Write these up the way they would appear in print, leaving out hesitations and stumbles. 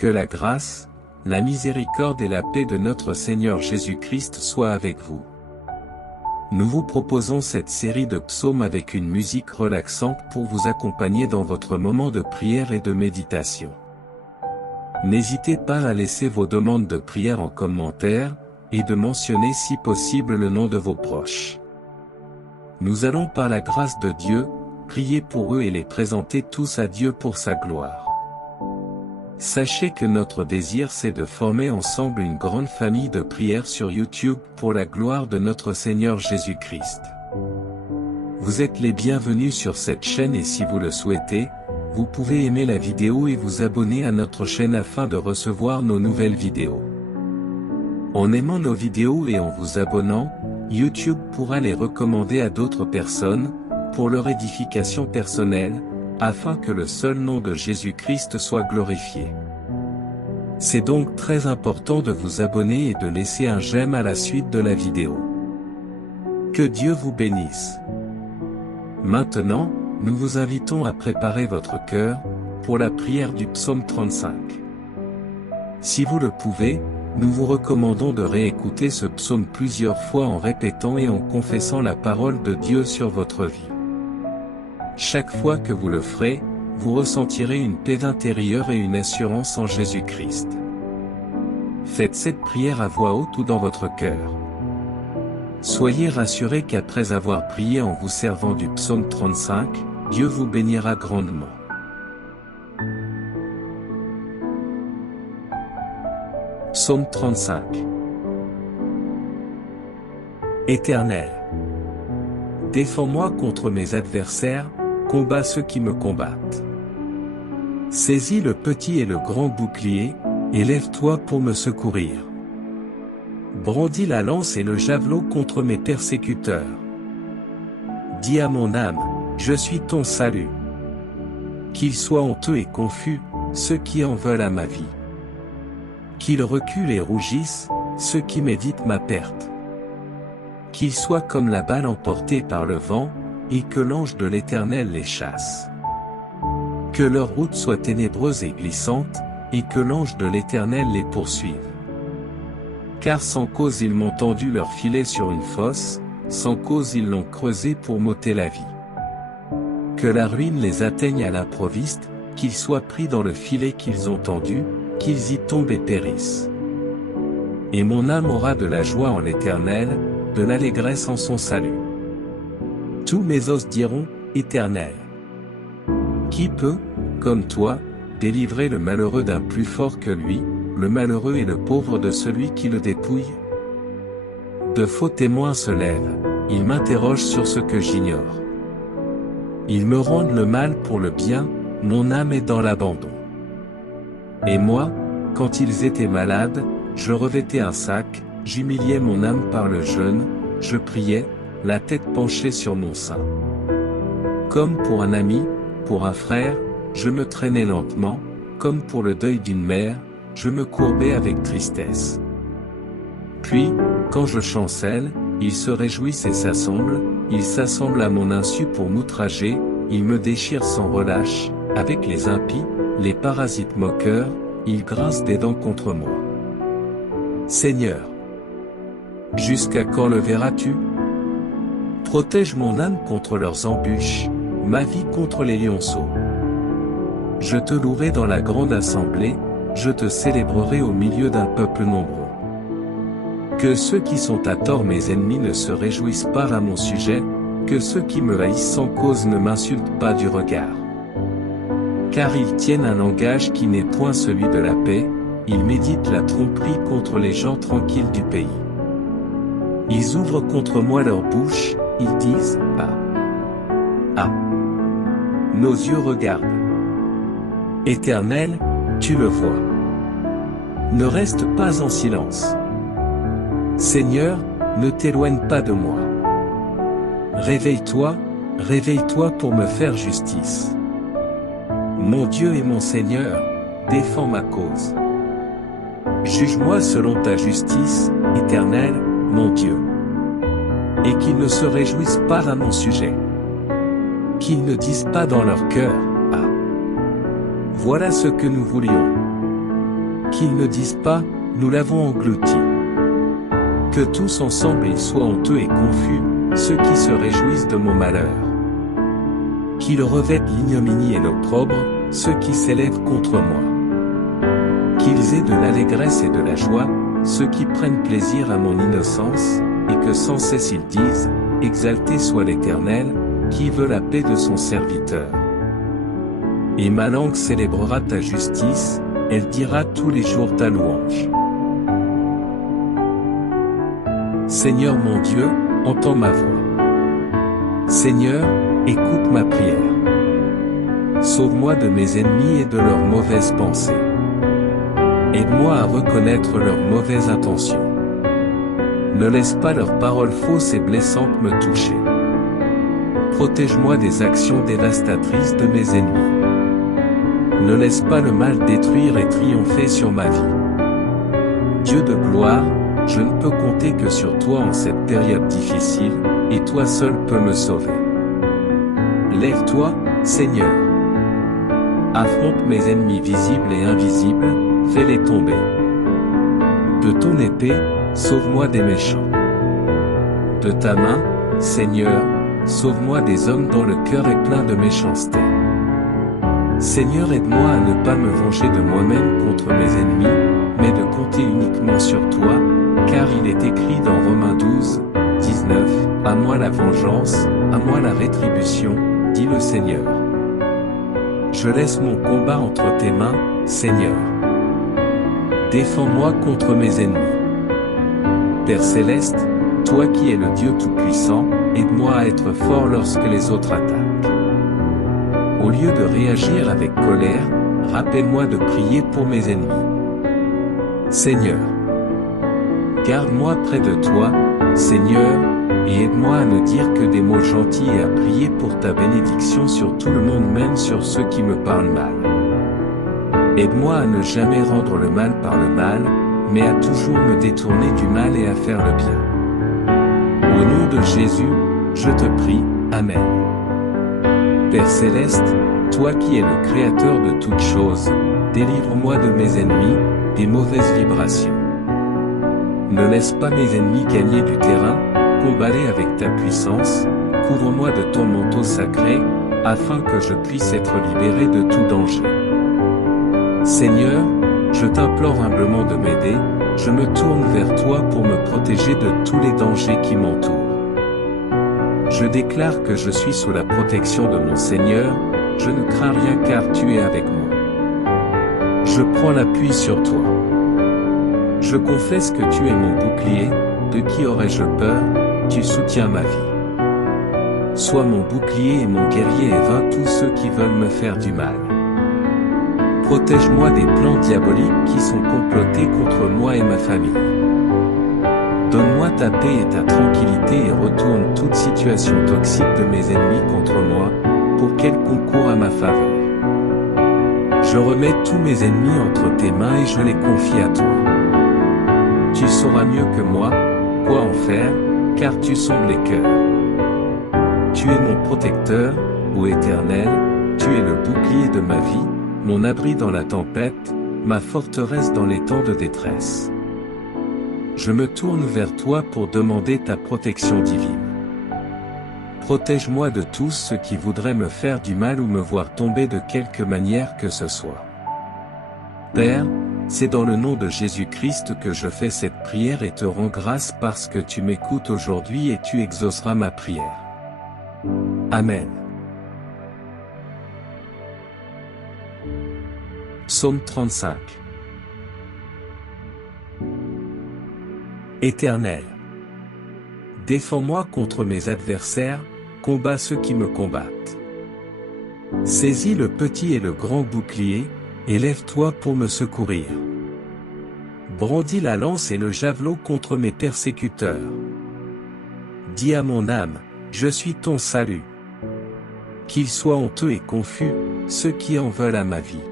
Que la grâce, la miséricorde et la paix de notre Seigneur Jésus-Christ soient avec vous. Nous vous proposons cette série de psaumes avec une musique relaxante pour vous accompagner dans votre moment de prière et de méditation. N'hésitez pas à laisser vos demandes de prière en commentaire, et de mentionner si possible le nom de vos proches. Nous allons par la grâce de Dieu, prier pour eux et les présenter tous à Dieu pour sa gloire. Sachez que notre désir c'est de former ensemble une grande famille de prières sur YouTube pour la gloire de notre Seigneur Jésus-Christ. Vous êtes les bienvenus sur cette chaîne et si vous le souhaitez, vous pouvez aimer la vidéo et vous abonner à notre chaîne afin de recevoir nos nouvelles vidéos. En aimant nos vidéos et en vous abonnant, YouTube pourra les recommander à d'autres personnes, pour leur édification personnelle, afin que le seul nom de Jésus-Christ soit glorifié. C'est donc très important de vous abonner et de laisser un j'aime à la suite de la vidéo. Que Dieu vous bénisse. Maintenant, nous vous invitons à préparer votre cœur, pour la prière du psaume 35. Si vous le pouvez, nous vous recommandons de réécouter ce psaume plusieurs fois en répétant et en confessant la parole de Dieu sur votre vie. Chaque fois que vous le ferez, vous ressentirez une paix intérieure et une assurance en Jésus-Christ. Faites cette prière à voix haute ou dans votre cœur. Soyez rassurés qu'après avoir prié en vous servant du psaume 35, Dieu vous bénira grandement. Psaume 35. Éternel, défends-moi contre mes adversaires, combats ceux qui me combattent. Saisis le petit et le grand bouclier, et lève-toi pour me secourir. Brandis la lance et le javelot contre mes persécuteurs. Dis à mon âme, je suis ton salut. Qu'ils soient honteux et confus, ceux qui en veulent à ma vie. Qu'ils reculent et rougissent, ceux qui méditent ma perte. Qu'ils soient comme la balle emportée par le vent, et que l'ange de l'Éternel les chasse. Que leur route soit ténébreuse et glissante, et que l'ange de l'Éternel les poursuive. Car sans cause ils m'ont tendu leur filet sur une fosse, sans cause ils l'ont creusé pour m'ôter la vie. Que la ruine les atteigne à l'improviste, qu'ils soient pris dans le filet qu'ils ont tendu, qu'ils y tombent et périssent. Et mon âme aura de la joie en l'Éternel, de l'allégresse en son salut. Tous mes os diront, Éternel. Qui peut, comme toi, délivrer le malheureux d'un plus fort que lui, le malheureux et le pauvre de celui qui le dépouille? De faux témoins se lèvent, ils m'interrogent sur ce que j'ignore. Ils me rendent le mal pour le bien, mon âme est dans l'abandon. Et moi, quand ils étaient malades, je revêtais un sac, j'humiliais mon âme par le jeûne, je priais, la tête penchée sur mon sein. Comme pour un ami, pour un frère, je me traînais lentement, comme pour le deuil d'une mère, je me courbais avec tristesse. Puis, quand je chancelle, ils se réjouissent et s'assemblent, ils s'assemblent à mon insu pour m'outrager, ils me déchirent sans relâche, avec les impies, les parasites moqueurs, ils grincent des dents contre moi. Seigneur, jusqu'à quand le verras-tu? Protège mon âme contre leurs embûches, ma vie contre les lionceaux. Je te louerai dans la grande assemblée, je te célébrerai au milieu d'un peuple nombreux. Que ceux qui sont à tort mes ennemis ne se réjouissent pas à mon sujet, que ceux qui me haïssent sans cause ne m'insultent pas du regard. Car ils tiennent un langage qui n'est point celui de la paix, ils méditent la tromperie contre les gens tranquilles du pays. Ils ouvrent contre moi leur bouche, ils disent, ah, ah. Nos yeux regardent. Éternel, tu le vois. Ne reste pas en silence. Seigneur, ne t'éloigne pas de moi. Réveille-toi, réveille-toi pour me faire justice. Mon Dieu et mon Seigneur, défends ma cause. Juge-moi selon ta justice, Éternel, mon Dieu. Et qu'ils ne se réjouissent pas à mon sujet. Qu'ils ne disent pas dans leur cœur, ah. Voilà ce que nous voulions. Qu'ils ne disent pas, nous l'avons englouti. Que tous ensemble ils soient honteux et confus, ceux qui se réjouissent de mon malheur. Qu'ils revêtent l'ignominie et l'opprobre, ceux qui s'élèvent contre moi. Qu'ils aient de l'allégresse et de la joie, ceux qui prennent plaisir à mon innocence, et que sans cesse ils disent, exalté soit l'Éternel, qui veut la paix de son serviteur. Et ma langue célébrera ta justice, elle dira tous les jours ta louange. Seigneur mon Dieu, entends ma voix. Seigneur, écoute ma prière. Sauve-moi de mes ennemis et de leurs mauvaises pensées. Aide-moi à reconnaître leurs mauvaises intentions. Ne laisse pas leurs paroles fausses et blessantes me toucher. Protège-moi des actions dévastatrices de mes ennemis. Ne laisse pas le mal détruire et triompher sur ma vie. Dieu de gloire, je ne peux compter que sur toi en cette période difficile, et toi seul peux me sauver. Lève-toi, Seigneur. Affronte mes ennemis visibles et invisibles, fais-les tomber. De ton épée, sauve-moi des méchants. De ta main, Seigneur, sauve-moi des hommes dont le cœur est plein de méchanceté. Seigneur, aide-moi à ne pas me venger de moi-même contre mes ennemis, mais de compter uniquement sur toi, car il est écrit dans Romains 12, 19, « À moi la vengeance, à moi la rétribution, dit le Seigneur. » Je laisse mon combat entre tes mains, Seigneur. Défends-moi contre mes ennemis. Père céleste, toi qui es le Dieu Tout-Puissant, aide-moi à être fort lorsque les autres attaquent. Au lieu de réagir avec colère, rappelle-moi de prier pour mes ennemis. Seigneur, garde-moi près de toi, Seigneur, et aide-moi à ne dire que des mots gentils et à prier pour ta bénédiction sur tout le monde, même sur ceux qui me parlent mal. Aide-moi à ne jamais rendre le mal par le mal, mais à toujours me détourner du mal et à faire le bien. Au nom de Jésus, je te prie, Amen. Père céleste, toi qui es le créateur de toutes choses, délivre-moi de mes ennemis, des mauvaises vibrations. Ne laisse pas mes ennemis gagner du terrain, combat-les avec ta puissance, couvre-moi de ton manteau sacré, afin que je puisse être libéré de tout danger. Seigneur, je t'implore humblement de m'aider, je me tourne vers toi pour me protéger de tous les dangers qui m'entourent. Je déclare que je suis sous la protection de mon Seigneur, je ne crains rien car tu es avec moi. Je prends l'appui sur toi. Je confesse que tu es mon bouclier, de qui aurais-je peur, tu soutiens ma vie. Sois mon bouclier et mon guerrier et vains tous ceux qui veulent me faire du mal. Protège-moi des plans diaboliques qui sont complotés contre moi et ma famille. Donne-moi ta paix et ta tranquillité et retourne toute situation toxique de mes ennemis contre moi, pour qu'elle concourt à ma faveur. Je remets tous mes ennemis entre tes mains et je les confie à toi. Tu sauras mieux que moi, quoi en faire, car tu sondes les cœurs. Tu es mon protecteur, ô Éternel, tu es le bouclier de ma vie, mon abri dans la tempête, ma forteresse dans les temps de détresse. Je me tourne vers toi pour demander ta protection divine. Protège-moi de tous ceux qui voudraient me faire du mal ou me voir tomber de quelque manière que ce soit. Père, c'est dans le nom de Jésus-Christ que je fais cette prière et te rends grâce parce que tu m'écoutes aujourd'hui et tu exauceras ma prière. Amen. Psaume 35. Éternel, défends-moi contre mes adversaires, combats ceux qui me combattent. Saisis le petit et le grand bouclier, et lève-toi pour me secourir. Brandis la lance et le javelot contre mes persécuteurs. Dis à mon âme, je suis ton salut. Qu'ils soient honteux et confus, ceux qui en veulent à ma vie.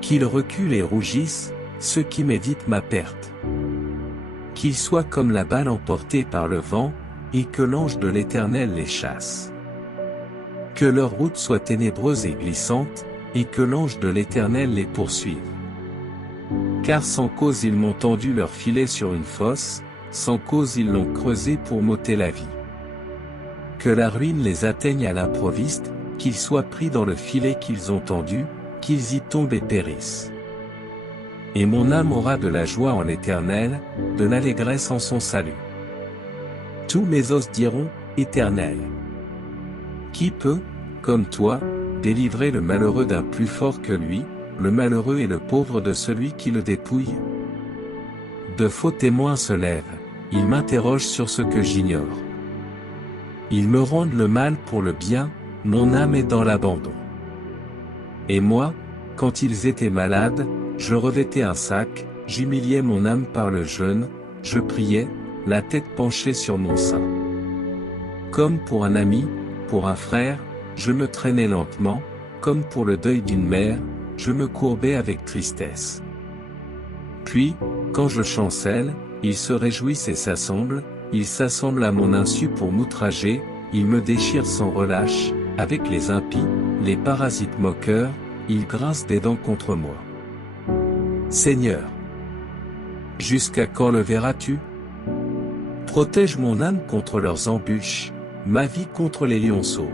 Qu'ils reculent et rougissent, ceux qui méditent ma perte. Qu'ils soient comme la balle emportée par le vent, et que l'ange de l'Éternel les chasse. Que leur route soit ténébreuse et glissante, et que l'ange de l'Éternel les poursuive. Car sans cause ils m'ont tendu leur filet sur une fosse, sans cause ils l'ont creusé pour m'ôter la vie. Que la ruine les atteigne à l'improviste, qu'ils soient pris dans le filet qu'ils ont tendu, qu'ils y tombent et périssent. Et mon âme aura de la joie en l'Éternel, de l'allégresse en son salut. Tous mes os diront, Éternel. Qui peut, comme toi, délivrer le malheureux d'un plus fort que lui, le malheureux et le pauvre de celui qui le dépouille? De faux témoins se lèvent, ils m'interrogent sur ce que j'ignore. Ils me rendent le mal pour le bien, mon âme est dans l'abandon. Et moi, quand ils étaient malades, je revêtais un sac, j'humiliais mon âme par le jeûne, je priais, la tête penchée sur mon sein. Comme pour un ami, pour un frère, je me traînais lentement, comme pour le deuil d'une mère, je me courbais avec tristesse. Puis, quand je chancelle, ils se réjouissent et s'assemblent, ils s'assemblent à mon insu pour m'outrager, ils me déchirent sans relâche, avec les impies, les parasites moqueurs, ils grincent des dents contre moi. Seigneur, jusqu'à quand le verras-tu? Protège mon âme contre leurs embûches, ma vie contre les lionceaux.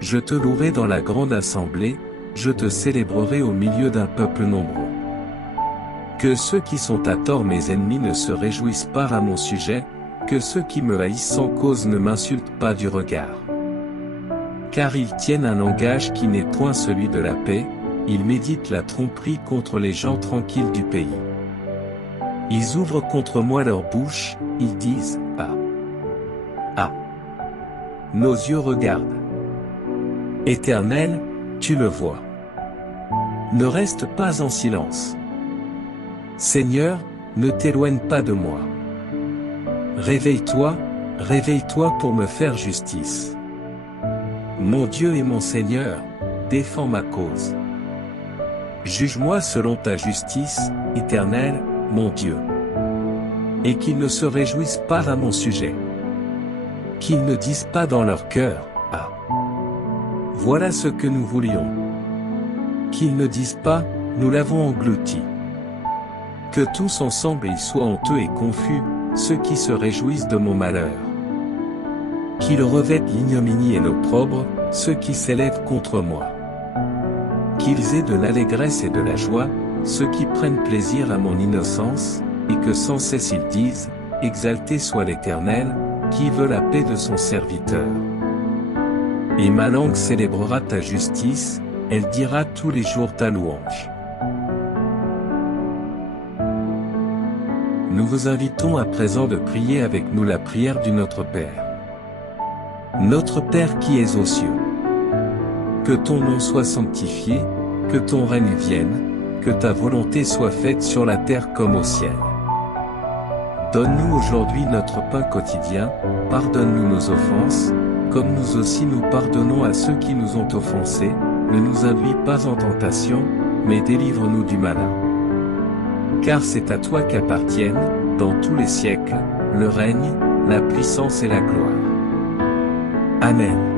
Je te louerai dans la grande assemblée, je te célébrerai au milieu d'un peuple nombreux. Que ceux qui sont à tort mes ennemis ne se réjouissent pas à mon sujet, que ceux qui me haïssent sans cause ne m'insultent pas du regard. Car ils tiennent un langage qui n'est point celui de la paix, ils méditent la tromperie contre les gens tranquilles du pays. Ils ouvrent contre moi leur bouche, ils disent, ah! Ah! Nos yeux regardent. Éternel, tu le vois. Ne reste pas en silence. Seigneur, ne t'éloigne pas de moi. Réveille-toi, réveille-toi pour me faire justice. Mon Dieu et mon Seigneur, défends ma cause. Juge-moi selon ta justice, Éternel, mon Dieu. Et qu'ils ne se réjouissent pas à mon sujet. Qu'ils ne disent pas dans leur cœur, ah! Voilà ce que nous voulions. Qu'ils ne disent pas, nous l'avons englouti. Que tous ensemble ils soient honteux et confus, ceux qui se réjouissent de mon malheur. Qu'ils revêtent l'ignominie et l'opprobre, ceux qui s'élèvent contre moi. Qu'ils aient de l'allégresse et de la joie, ceux qui prennent plaisir à mon innocence, et que sans cesse ils disent, exalté soit l'Éternel, qui veut la paix de son serviteur. Et ma langue célébrera ta justice, elle dira tous les jours ta louange. Nous vous invitons à présent de prier avec nous la prière du Notre Père. Notre Père qui es aux cieux. Que ton nom soit sanctifié, que ton règne vienne, que ta volonté soit faite sur la terre comme au ciel. Donne-nous aujourd'hui notre pain quotidien, pardonne-nous nos offenses, comme nous aussi nous pardonnons à ceux qui nous ont offensés, ne nous induis pas en tentation, mais délivre-nous du malin. Car c'est à toi qu'appartiennent, dans tous les siècles, le règne, la puissance et la gloire. Amen.